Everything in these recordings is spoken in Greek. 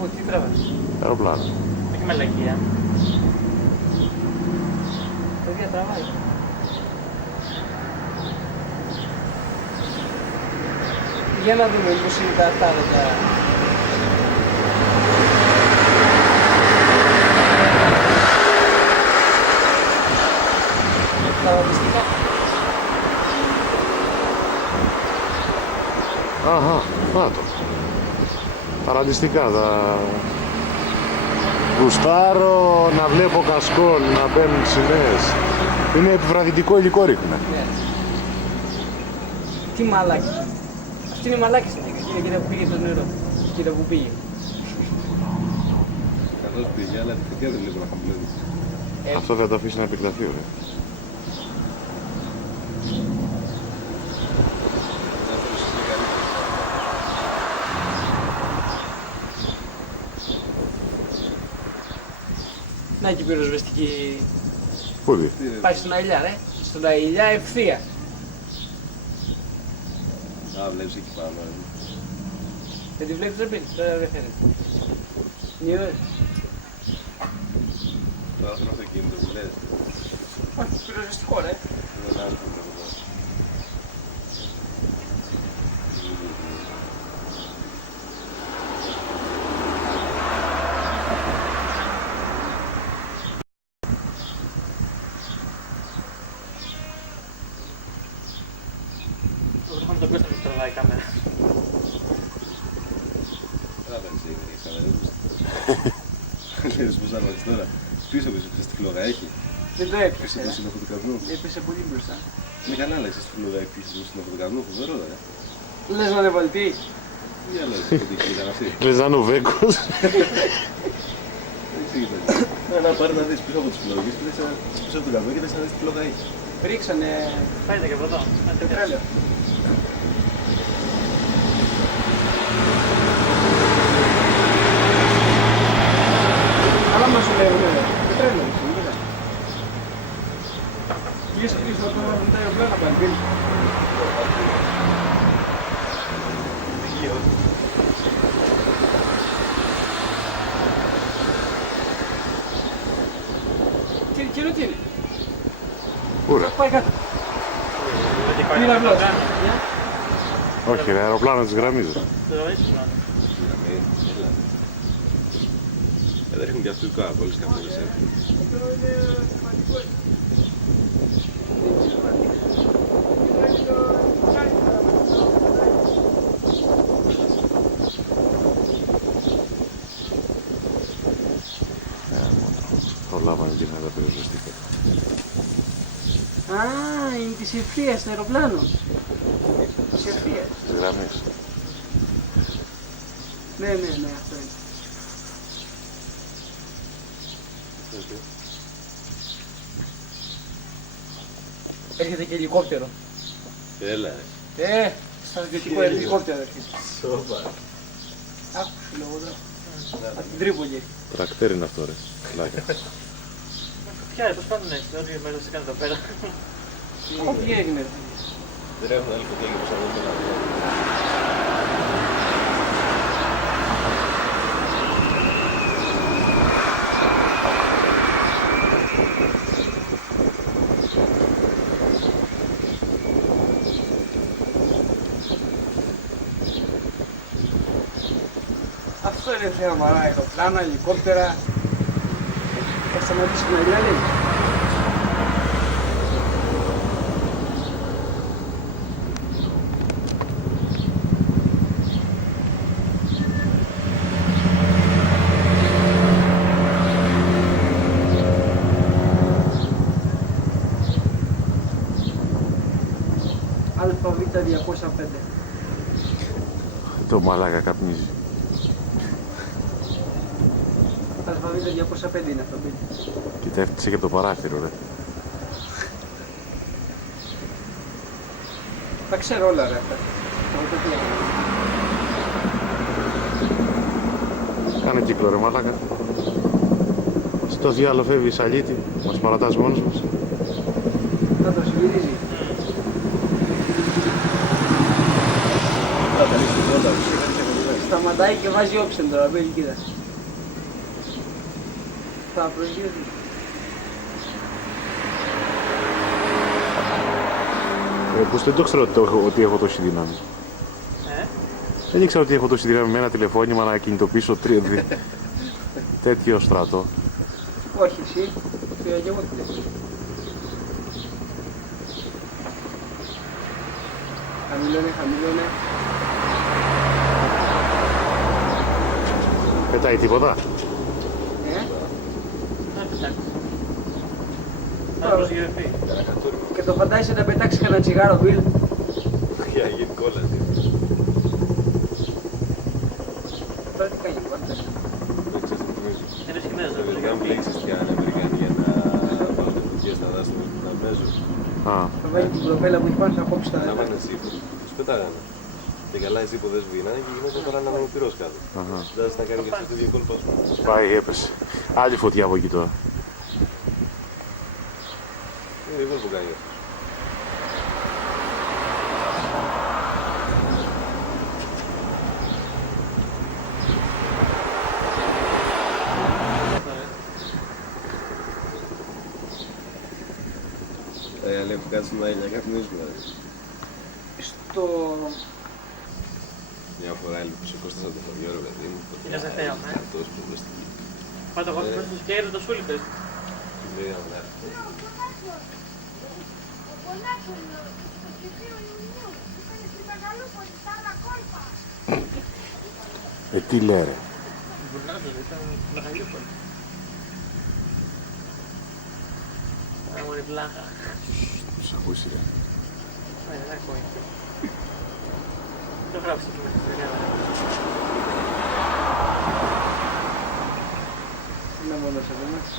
Πού, τι τραβάς? Αεροπλάνο. Όχι μαλακία. Παιδιά τραβάει. Για να δούμε πώς είναι τα αυτά εδώ πέρα. Τα λογιστικά. Αχα, να το. Τα ραντιστικά, τα... Γουστάρω να βλέπω κασκόλ, να μπαίνουν σημαίες. Είναι επιβραδυτικό υλικό ρίχνε. Ναι. Τι μαλάκι. Αυτή είναι μαλάκι στην εκεί, κοίτα που πήγε το νερό. Κοίτα που πήγε. Καλώς πήγε, αλλά τη θετία δεν βλέπω να χαμηλώνει. Αυτό δεν θα το αφήσει να επεκταθεί, ωραία. Να εκεί πυροσβεστική. Πού δει. Πάει στον Αηλιά, ρε. Στον Αηλιά ευθεία. Α, βλέπεις εκεί πάνω. Δεν τη βλέπεις, δεν πίνεις, τώρα δεν φαίνεται. Νιώθεις. Το άθρο αυτοκίνητο που λες. Όχι, πυροσβεστικό, ρε. Δεν άλλο που βλέπω. Βρήκαμε τον Κώστα που τραβάει η κάμερα. Τράβαινε δεν έχεις κάμερα. Λες πως άρχισες τώρα. Πίσω ξέρεις τι φλόγα έχει. Δεν το έπιασε, Πίσω του συνοχού του καπνού. έπιασε πολύ μπροστά. Είναι καλά να ξέρεις τι φλόγα έχει πίσω του συνοχού του καπνού. Φοβερό ρε. Λες να δεν βάλει τι. Για λέω, τι ήταν αυτή. Λες να είναι ο Βέγκος. Έτσι ήταν. Να πάρει να δεις πίσω από τις φλόγες, πίσω από τον καπνό και να δεις τι φλόγα έχει. Ρίξανε Φαίνεται και από εδώ. πετρέλαιο. Αλλά μας σου λέει, ναι, πετρέλαιο. Κλείσε το μετά η αεροπλάνα πάλι πίσω. Κύριο τι είναι. Ούρα. Πάει κάτω. Δεν πάει Πήρα να γλώσσα. κάνει. Όχι, ρε, αεροπλάνο της γραμμής. Ρε. Το ίσως. Εδώ ρίχνουν και αυτούς καπόλες καπνούς. Προλάβανε και να τα πυροσβεστικά. Α, είναι της ευθείας το αεροπλάνο. Της ευθείας. Της γραμμής. Ναι, ναι, ναι, αυτό είναι. Έρχεται και ελικόπτερο. Έλα ρε. Στρατιωτικό ελικόπτερο έρχεται. Σόπα. Άκουσε λόγω τώρα. Από την Τρίπολη. Τρακτέρ είναι αυτό, ρε. Πλάκα. Ποια, πώς πάντων έτσι, ό,τι μέρος έκανε εδώ πέρα. Ό,τι έγινε. Δεν έχουν άλλη φωτιά και πως αγώνει τον αυτό. Αυτό είναι θέμα μαρά, αεροπλάνα, ελικόπτερα. Θα σταματήσει την Αγία λέει. ΑΒ 205. Το μαλάκα καπνίζει. ΑΒ 205 είναι αυτό. Κοίτα, έφτιαξε και από το παράθυρο, ρε. Τα ξέρω όλα ρε αυτά. Κάνε κύκλο, ρε μαλάκα. Στο διάλο φεύγει η σαλίτη, μας παρατάς μόνος μας. Θα το συγγυρίζει. Θα τα ρίξει πρώτα, τους έκανε και κοντά. Σταματάει και βάζει όψεν τώρα, μπαίνει κοίτα. Θα προσγειωθεί. Πως δεν το ξέρω ότι έχω τόση δύναμη. Δεν ήξερα ότι έχω τόση δύναμη με ένα τηλεφώνημα να κινητοποιήσω τέτοιο στρατό. Όχι εσύ, πήρα και εγώ τηλέφωνο. Χαμηλώνε. Πετάει τίποτα. Θα προσγειωθεί. Και το φαντάζεσαι να πετάξει κανένα τσιγάρο, Μπιλ. Για γίνει κόλαση. Τώρα τι κάνει, πάντα. Δεν ξέρεις τι θυμίζω. Είναι Κινέζο. Τα Αμερικάνοι μου λέει ξέρεις τι κάνουν οι Αμερικάνοι για να βάλουν φωτιές στα δάση να παίζουν. Α, Θα βάλει την προπέλα που έχει πάνω, θα κόψει τα Να δέντρα. πάνε σύπο. Τους πετάγανε. Και καλά εσύ που δεν σβήνανε και γινόταν τώρα να είναι πυρός κάτω. αχα. Φαντάζεσαι να κάνει και αυτό το ίδιο κόλπο. Πάει, έπεσε. Άλλη φωτιά από εκεί τώρα. Είναι εγώ που κάνει αυτό. Αλλά έχω κάτσει να είναι καπνίσουμε. Στο... Μια φορά έλειπε ο Κώστας από το χωριό, ρε παιδί μου. Είναι σε θέαμα, Αυτός που βρίσκει. Πάτε εγώ στο σκέρο το σου λίπες. Λέγαμε να έρθει. Τι λέει ρε. Μπουρνάζο, ήταν Μεγαλούπολη. Μου είναι πλάκα. Τους ακούσει ρε. Δεν ακούει. Το γράψε και με τη δουλειά. Είναι μόνος εδώ μέσα.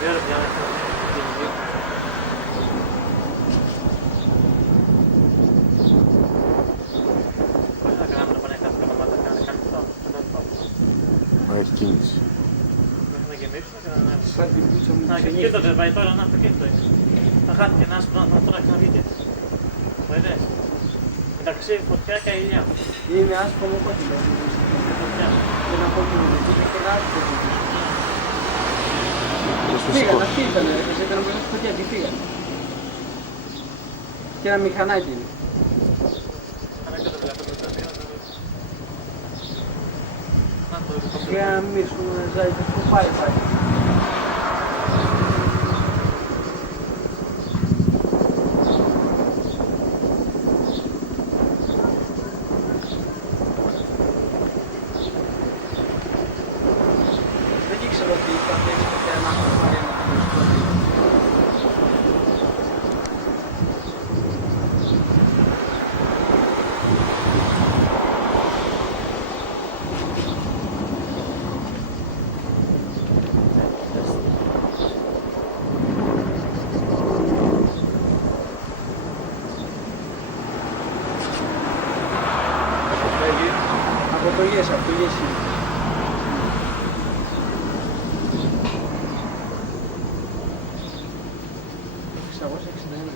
Δύο ώρες για να έρθει. Πώς θα κάναμε να πάνε κάθε πράγματα, κάνει αυτό. Μα έχει κίνηση. Μέχρι να γεμίσουμε και να ανέβουμε. Σαν την πίτσα μου Να, και ξενύχτησε. κοίτατε, πάει τώρα ένα αυτοκίνητο είναι. Θα χάθηκε ένα άσπρο, να τώρα ξαναβγήκε. Το είδες. Μεταξύ φωτιά και ηλιά. Είναι άσπρο κόκκινο. Φωτιά. Και ένα κόκκινο με και ένα άσπρο. Πώς το Φύγανε, σηκώ- αυτοί ήταν, έκανε πολύ φωτιά και φύγανε. Και ένα μηχανάκι είναι. Ανακοίτω δηλαδή το μεταξύ. Να το δω. Και ένα μίσο, ζάγεται, που πάει. Δεν ήξερα ότι θα παίξει ποτέ ένα άνθρωπο για να το Από το yes, από το yes είναι. Εξαγώς 61.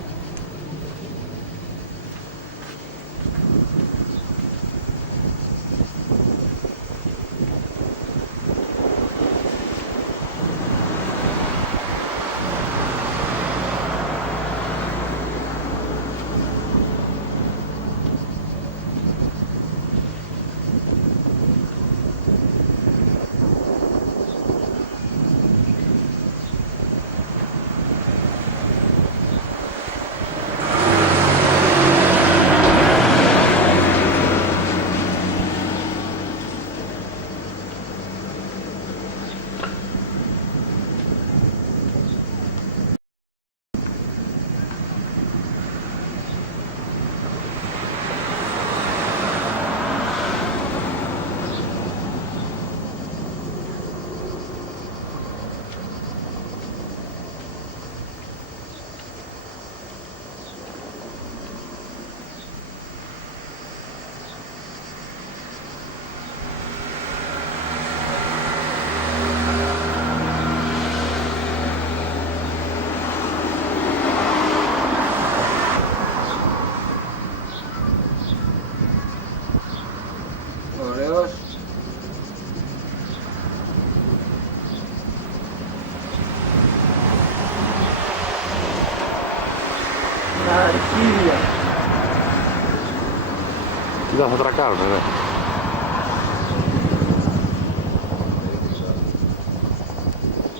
θα τρακάρουν, ναι.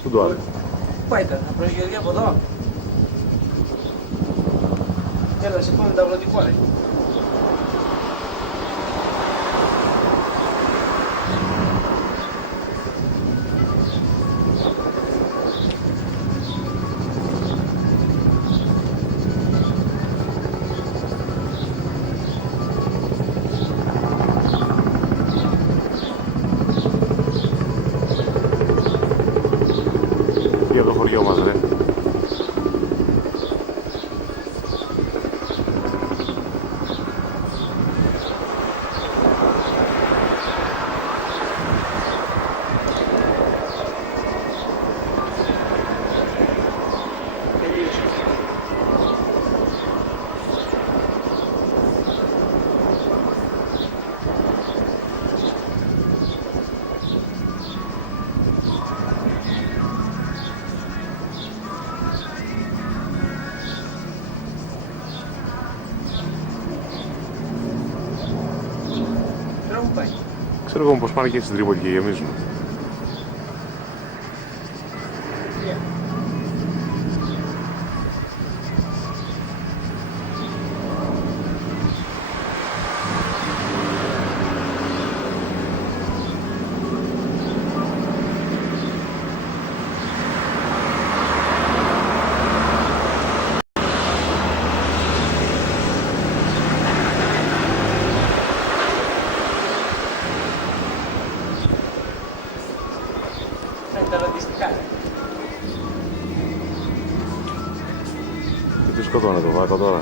Πού το άλλο. Πάει ήταν, θα προηγηθεί από εδώ. Έλα, σηκώνει τα αγροτικό, ρε. Για το χωριό μας, ρε. Τελείωσε. Τώρα που πάει. Ξέρω εγώ πως πάνε και στην Τρίπολη και γεμίζουν. Θα είναι τα ραδιαστικά, ρε. Και τι σκοτώνε το βάκο τώρα.